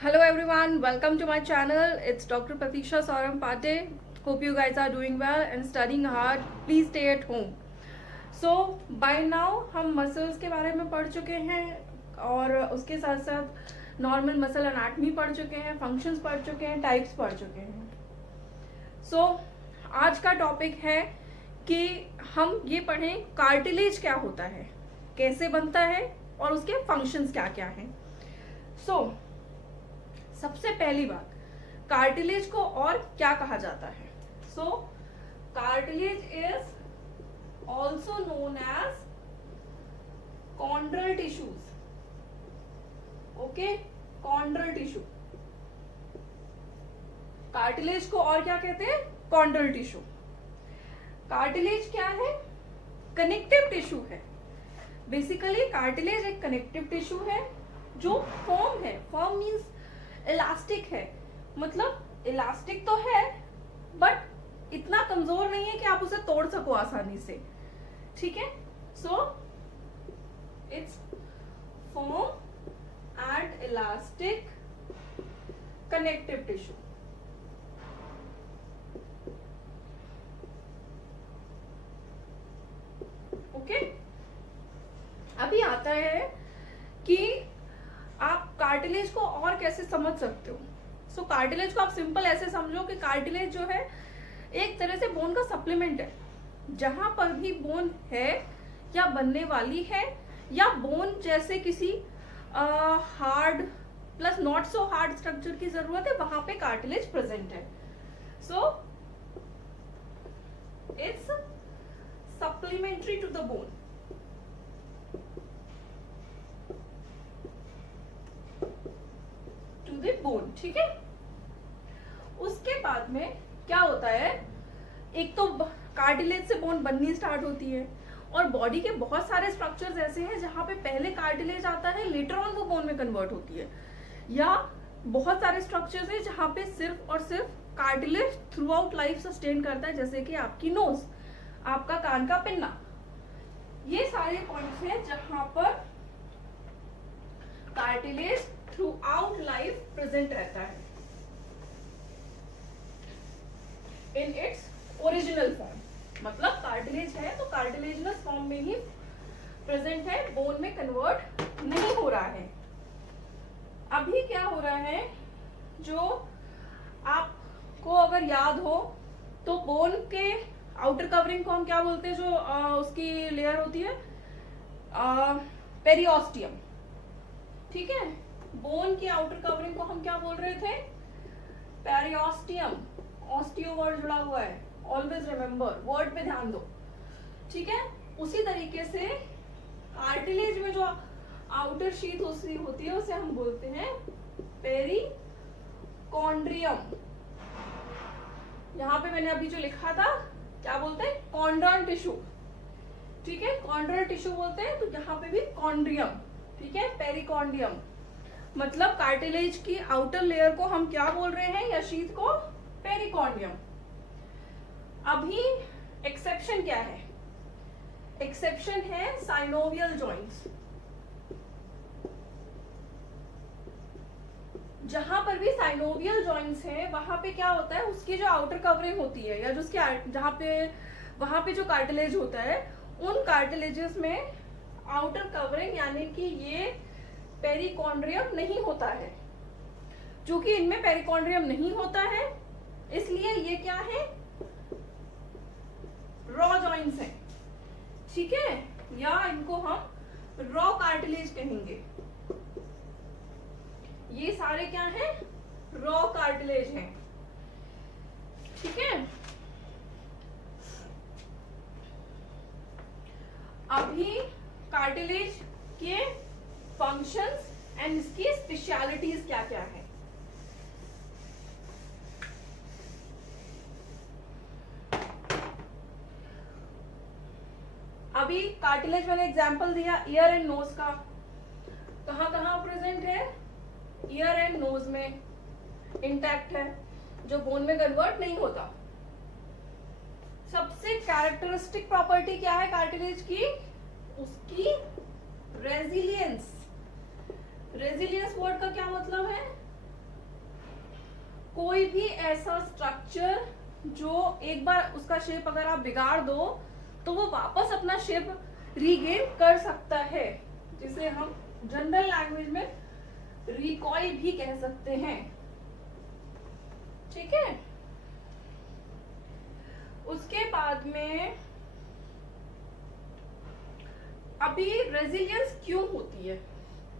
Hello everyone, welcome to my channel. It's Dr. Pratisha Saurampate. Hope you guys are doing well and studying hard. Please stay at home. So by now हम muscles के बारे में पढ़ चुके हैं और उसके साथ साथ नॉर्मल मसल एनाटमी पढ़ चुके हैं, फंक्शंस पढ़ चुके हैं, टाइप्स पढ़ चुके हैं. So आज का टॉपिक है कि हम ये पढ़ें कार्टिलेज क्या होता है, कैसे बनता है और उसके फंक्शंस क्या क्या हैं. So सबसे पहली बात, कार्टिलेज को और क्या कहा जाता है. So cartilage is also known as chondral tissues. Okay, chondral tissue. Cartilage को और क्या कहते हैं? Chondral tissue. कार्टिलेज क्या है? कनेक्टिव टिश्यू है. बेसिकली कार्टिलेज एक कनेक्टिव टिश्यू है जो फर्म है. फर्म मीन्स इलास्टिक है. मतलब इलास्टिक तो है बट इतना कमजोर नहीं है कि आप उसे तोड़ सको आसानी से. ठीक है. So it's firm and elastic connective tissue. Okay. अभी आता है कि आप कार्टिलेज को और कैसे समझ सकते हो. सो कार्टिलेज को आप सिंपल ऐसे समझो कि कार्टिलेज जो है एक तरह से बोन का सप्लीमेंट है. जहां पर भी बोन है या बनने वाली है या बोन जैसे किसी hard plus not so hard structure की जरूरत है, वहां पे कार्टिलेज प्रेजेंट है. So it's supplementary to the bone. Bone. ठीक है. उसके बाद में क्या होता है, एक तो कार्टिलेज से बोन बननी स्टार्ट होती है और बॉडी के बहुत सारे स्ट्रक्चर्स ऐसे हैं जहां पे पहले कार्टिलेज आता है, लेटर ऑन वो बोन में कन्वर्ट होती है. या बहुत सारे स्ट्रक्चर्स हैं जहां पे सिर्फ और सिर्फ cartilage through out life sustain करता है, जैसे कि आपकी नोज, आपका कान का पिन्ना. ये सारे पॉइंट्स हैं जहां पर cartilage through out life present रहता है इन इट्स ओरिजिनल फॉर्म. मतलब कार्टिलेज है तो कार्टिलेजनस फॉर्म में ही प्रेजेंट है, बोन में कन्वर्ट नहीं हो रहा है. अभी क्या हो रहा है, जो आपको अगर याद हो तो बोन के आउटर कवरिंग को हम क्या बोलते हैं, जो उसकी लेयर होती है, पेरियोस्टियम. ठीक है. बोन की आउटर कवरिंग को हम क्या बोल रहे थे? पेरियोस्टियम. ऑस्टियो वर्ड जुड़ा हुआ है, ऑलवेज रिमेम्बर, वर्ड पे ध्यान दो. ठीक है. उसी तरीके से कार्टिलेज में जो आउटर शीथ होती है उसे हम बोलते हैं पेरिकॉन्ड्रियम. यहां पे मैंने अभी जो लिखा था क्या बोलते हैं? Chondral tissue. ठीक है. कॉन्ड्रल टिश्यू बोलते हैं. तो यहाँ पे भी कॉन्ड्रियम. ठीक है. पेरिकॉन्ड्रियम मतलब कार्टिलेज की आउटर लेयर को हम क्या बोल रहे हैं, या शीथ को? पेरिकॉन्ड्रियम. अभी एक्सेप्शन क्या है? एक्सेप्शन है साइनोवियल जॉइंट्स. जहां पर भी साइनोवियल जॉइंट्स हैं वहां पे क्या होता है, उसकी जो आउटर कवरिंग होती है या जो उसकी जहां पे वहां पे जो कार्टिलेज होता है, उन कार्टिलेजेस में आउटर कवरिंग यानी कि ये पेरिकॉन्ड्रियम नहीं होता है. क्योंकि इनमें पेरिकॉन्ड्रियम नहीं होता है इसलिए ये क्या है? रॉ जॉइंट्स हैं. ठीक है. या इनको हम रॉ कार्टिलेज कहेंगे. ये सारे क्या हैं? रॉ कार्टिलेज हैं. ठीक है. अभी कार्टिलेज के फंक्शंस एंड इसकी स्पेशलिटीज क्या क्या है. अभी कार्टिलेज मैंने एग्जांपल दिया ईयर एंड नोज का. कहां कहां प्रेजेंट है? ईयर एंड नोज में इंटैक्ट है, जो बोन में कन्वर्ट नहीं होता. सबसे कैरेक्टरिस्टिक प्रॉपर्टी क्या है कार्टिलेज की? उसकी रेजिलियंस. रेजिलियंस वर्ड का क्या मतलब है? कोई भी ऐसा स्ट्रक्चर जो एक बार उसका शेप अगर आप बिगाड़ दो तो वो वापस अपना शेप रीगेन कर सकता है, जिसे हम जनरल लैंग्वेज में रिकॉइल भी कह सकते हैं। ठीक है, उसके बाद में अभी रेजिलियंस क्यों होती है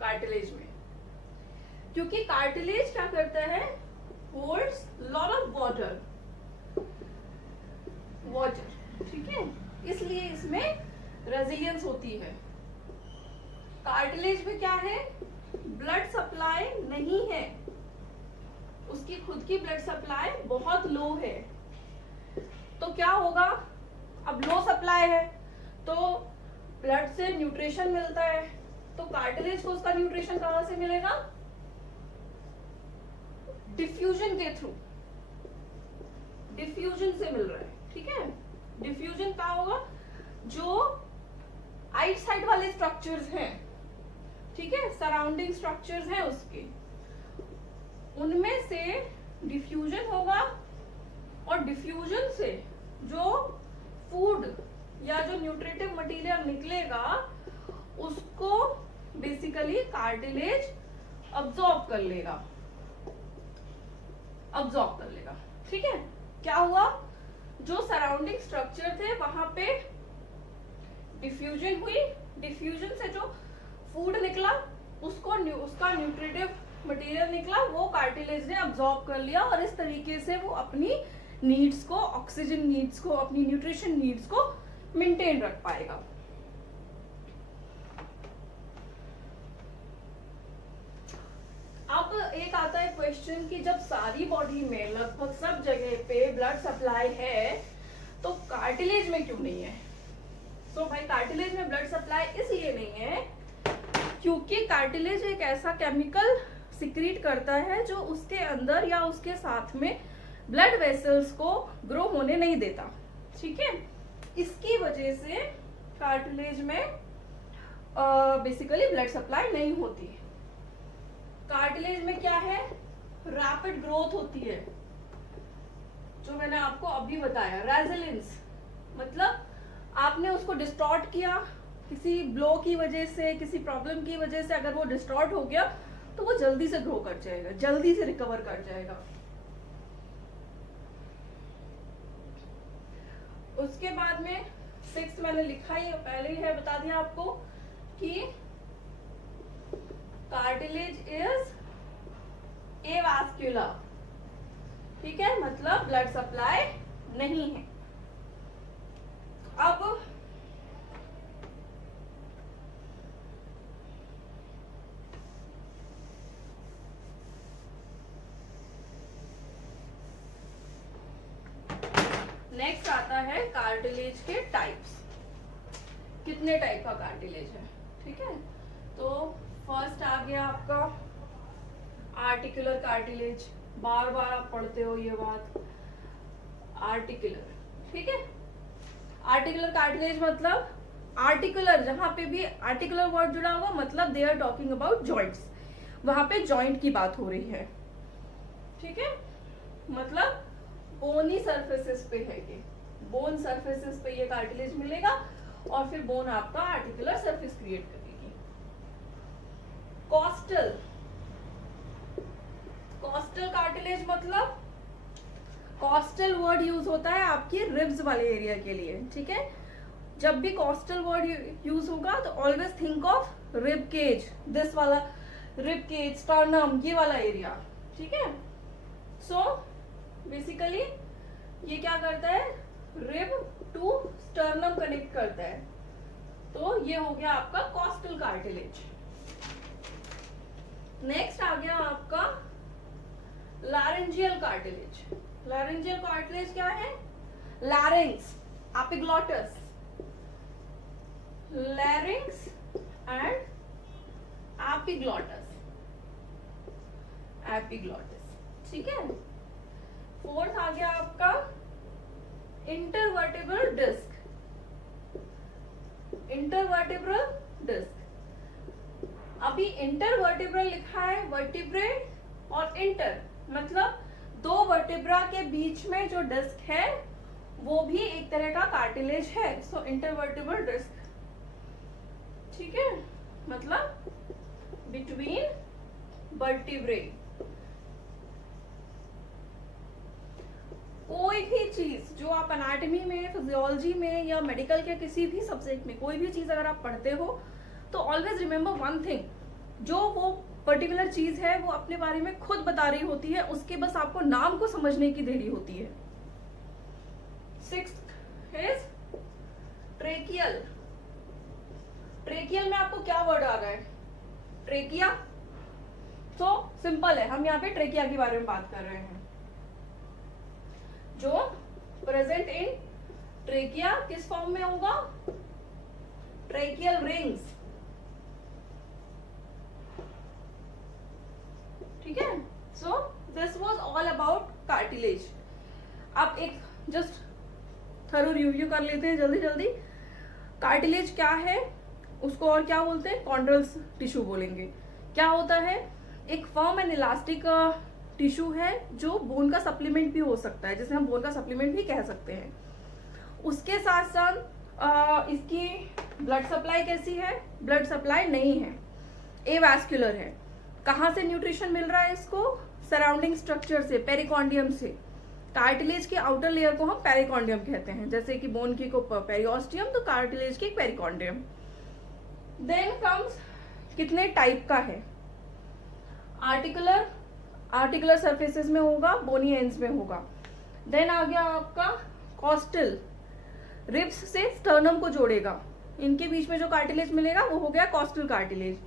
कार्टिलेज में? क्योंकि कार्टिलेज क्या करता है, होल्ड्स लॉट ऑफ वाटर, ठीक है, इसलिए इसमें रेजिलियंस होती है। कार्टिलेज में क्या है, ब्लड सप्लाई नहीं है, उसकी खुद की ब्लड सप्लाई बहुत लो है। तो क्या होगा, अब लो सप्लाई है तो ब्लड से न्यूट्रिशन मिलता है, तो कार्टिलेज को उसका न्यूट्रिशन कहां से मिलेगा, डिफ्यूजन के थ्रू, डिफ्यूजन से मिल रहा है। ठीक है, डिफ्यूजन क्या होगा, जो आउटसाइड वाले स्ट्रक्चर्स हैं, ठीक है, सराउंडिंग स्ट्रक्चर्स हैं उसके, उनमें से डिफ्यूजन होगा, और डिफ्यूजन से जो फूड या जो न्यूट्रिटिव मटेरियल निकलेगा उसको बेसिकली कार्टिलेज अब्सॉर्ब कर लेगा, ठीक है। क्या हुआ, जो सराउंडिंग स्ट्रक्चर थे वहां पे डिफ्यूजन हुई, डिफ्यूजन से जो फूड निकला उसका न्यूट्रिटिव मटेरियल निकला, वो कार्टिलेज ने अब्सॉर्ब कर लिया, और इस तरीके से वो अपनी नीड्स को, ऑक्सीजन नीड्स को, अपनी न्यूट्रिशन नीड्स को मेंटेन रख पाएगा। अब एक आता है क्वेश्चन कि जब सारी बॉडी में लगभग सब जगह पे ब्लड सप्लाई है तो कार्टिलेज में क्यों नहीं है? तो भाई कार्टिलेज में ब्लड सप्लाई इसलिए नहीं है क्योंकि कार्टिलेज एक ऐसा केमिकल सिक्रीट करता है जो उसके अंदर या उसके साथ में ब्लड वेसल्स को ग्रो होने नहीं देता। ठीक है, इसकी वजह से कार्टिलेज में बेसिकली ब्लड सप्लाई नहीं होती। कार्टिलेज में क्या है, रैपिड ग्रोथ होती है, जो मैंने आपको अभी बताया। रेजिलियंस मतलब आपने उसको डिस्टॉर्ट किया किसी ब्लो की वजह से, किसी प्रॉब्लम की वजह से, अगर वो डिस्टॉर्ट हो गया तो वो जल्दी से ग्रो कर जाएगा, जल्दी से रिकवर कर जाएगा। उसके बाद में 6 मैंने लिखा ही पहले ही है, बता दिया आपको कि कार्टिलेज इज एवास्कुलर। ठीक है, मतलब ब्लड सप्लाई नहीं है। अब नेक्स्ट आता है कार्टिलेज के टाइप्स। कितने टाइप का कार्टिलेज है? ठीक है, तो फर्स्ट आ गया आपका आर्टिकुलर कार्टिलेज। बार बार आप पढ़ते हो ये बात, आर्टिकुलर। ठीक है, आर्टिकुलर कार्टिलेज मतलब आर्टिकुलर, जहां पे भी आर्टिकुलर वर्ड जुड़ा होगा मतलब they are talking about joints, वहां पे जॉइंट की बात हो रही है। ठीक है, मतलब बोनी सरफेसेस पे है ये, बोन सरफेसेस पे ये कार्टिलेज मिलेगा और फिर बोन आपका आर्टिकुलर सरफेस क्रिएट करेगी। कॉस्टल, कॉस्टल कार्टिलेज मतलब कॉस्टल वर्ड यूज होता है आपकी रिब्स वाले एरिया के लिए। ठीक है, जब भी कॉस्टल वर्ड यूज होगा तो always think of rib cage, this वाला रिब केज, स्टर्नम, ये वाला एरिया। ठीक है, सो बेसिकली ये क्या करता है, रिब टू स्टर्नम कनेक्ट करता है, तो ये हो गया आपका कॉस्टल कार्टिलेज। नेक्स्ट आ गया आपका लारेंजियल कार्टिलेज। लारेंजियल कार्टिलेज क्या है, larynx, epiglottis, larynx and epiglottis, epiglottis. ठीक है, फोर्थ आ गया आपका इंटरवर्टिब्रल डिस्क, इंटरवर्टिब्रल डिस्क। अभी इंटरवर्टिब्रल लिखा है, वर्टिब्रे और इंटर मतलब दो वर्टिब्रा के बीच में जो डिस्क है वो भी एक तरह का कार्टिलेज है, सो इंटरवर्टिब्रल डिस्क। ठीक है, मतलब बिटवीन वर्टिब्रे। कोई भी चीज जो आप एनाटॉमी में, फिजियोलॉजी में या मेडिकल के किसी भी सब्जेक्ट में कोई भी चीज अगर आप पढ़ते हो तो ऑलवेज रिमेम्बर वन थिंग, जो वो पर्टिकुलर चीज है वो अपने बारे में खुद बता रही होती है, उसके बस आपको नाम को समझने की देरी होती है। Sixth is tracheal. ट्रेकियल में आपको क्या वर्ड आ रहा है? ट्रेकिया। तो सिंपल है, हम यहाँ पे ट्रेकिया के बारे में बात कर रहे हैं। जो प्रेजेंट इन ट्रेकिया किस फॉर्म में होगा? Tracheal rings. ठीक है, so this was all about cartilage. अब एक जस्ट थरो रिव्यू कर लेते हैं जल्दी जल्दी। कार्टिलेज क्या है, उसको और क्या बोलते हैं? कॉन्ड्रल्स टिश्यू बोलेंगे। क्या होता है? एक फर्म एंड इलास्टिक टिश्यू है जो बोन का सप्लीमेंट भी हो सकता है, जिसे हम बोन का सप्लीमेंट भी कह सकते हैं। उसके साथ साथ इसकी ब्लड सप्लाई कैसी है? ब्लड सप्लाई नहीं है, एवास्कुलर है। कहाँ से न्यूट्रिशन मिल रहा है इसको? सराउंडिंग स्ट्रक्चर से, पेरिकॉन्डियम से। कार्टिलेज के आउटर लेयर को हम पेरिकॉन्डियम कहते हैं, जैसे कि बोन की को पेरियोस्टियम, तो कार्टिलेज की पेरिकॉन्डियम। देन कम्स कितने टाइप का है? आर्टिकुलर सरफेसेस में होगा, बोनी एंड्स में होगा। देन आ गया आपका कॉस्टल, रिब्स से स्टर्नम को जोड़ेगा, इनके बीच में जो कार्टिलेज मिलेगा वो हो गया costal cartilage.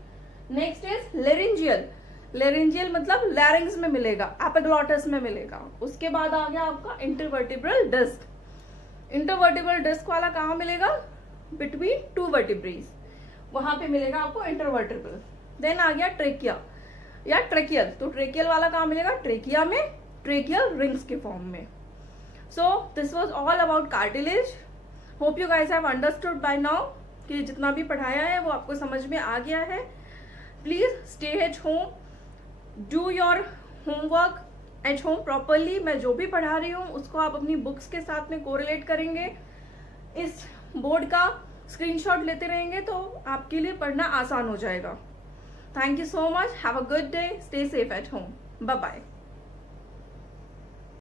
Next is laryngeal. Laryngeal मतलब लैरिंग्स में मिलेगा, एपिग्लॉटस में मिलेगा। उसके बाद आ गया आपका इंटरवर्टिब्रल डिस्क। इंटरवर्टिब्रल डिस्क वाला कहाँ मिलेगा? बिटवीन टू वर्टिब्रेज, वहां पे मिलेगा आपको इंटरवर्टिब्रल। देन आ गया ट्रेकिया या ट्रेकियल, तो ट्रेकियल वाला कहाँ मिलेगा? ट्रेकिया में, ट्रेकियल रिंग्स के फॉर्म में। So this was all about cartilage. Hope you guys have understood by now कि जितना भी पढ़ाया है वो आपको समझ में आ गया है। Please stay at home, do your homework at home properly. मैं जो भी पढ़ा रही हूँ उसको आप अपनी बुक्स के साथ में कोरिलेट करेंगे, इस बोर्ड का स्क्रीनशॉट लेते रहेंगे तो आपके लिए पढ़ना आसान हो जाएगा। Thank you so much, have a good day, stay safe at home, bye bye.